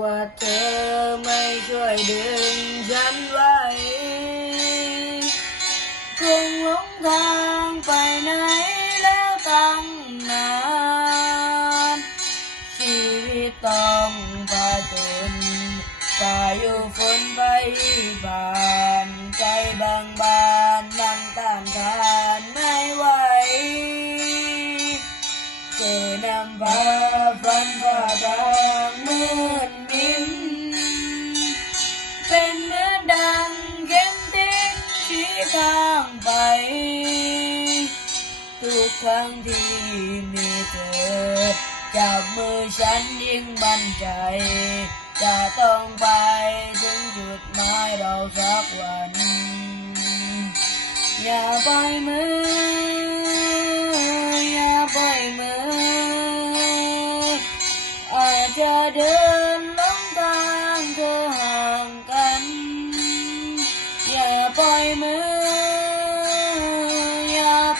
ว่าเธอไม่ช่วยดึงฉันไว้ คงหลงทางไปไหนแล้วตั้งนาน ชีวิตต้องผจญพายุฝนไปบานใจบางบานนั่งต้านทานไม่ไหว เธอนำพาฝันผ่าทางมืด tháng bảy tu thân đi mi thơ chào mưa sáng yên ban trời trà tông bay tiếng trượt mái đầu sắc quạnh nhà bay mưa nhà bay mưa ai cha đứa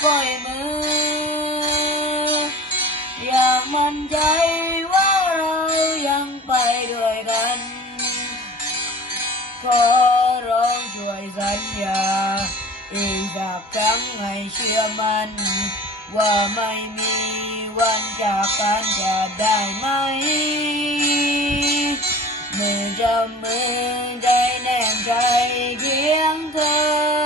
ปล่อยมือ อยามั่นใจว่าเรายังไปด้วยกัน ขอร้องช่วยสัญญาอีกสักครั้งให้เชื่อมันว่าไม่มีวันจากกันจะได้ไหม มือจะมือใจแนบใจเคียงเธอ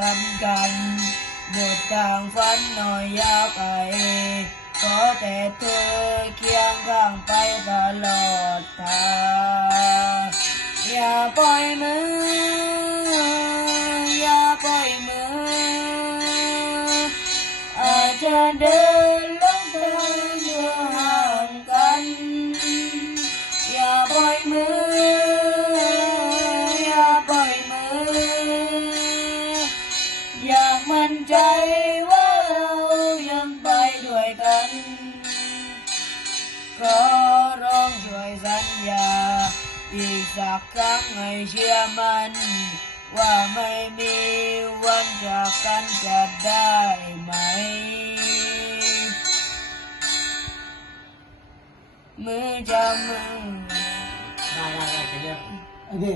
สำคัญหมดทางฝันหน่อยยาวไป ขอแต่เธอเคียงข้างไปตลอดทางอย่าปล่อยมือ อย่าปล่อยมืออาจจะเดิน ว่าเรายังไปด้วยกันขอร้องช่วยสัญญา อีกสักครั้งให้เชื่อมัน ว่าไม่มีวันจากกันจะได้ไหม มือจะมือได้ได้ได้ไปเรื่อยโอเค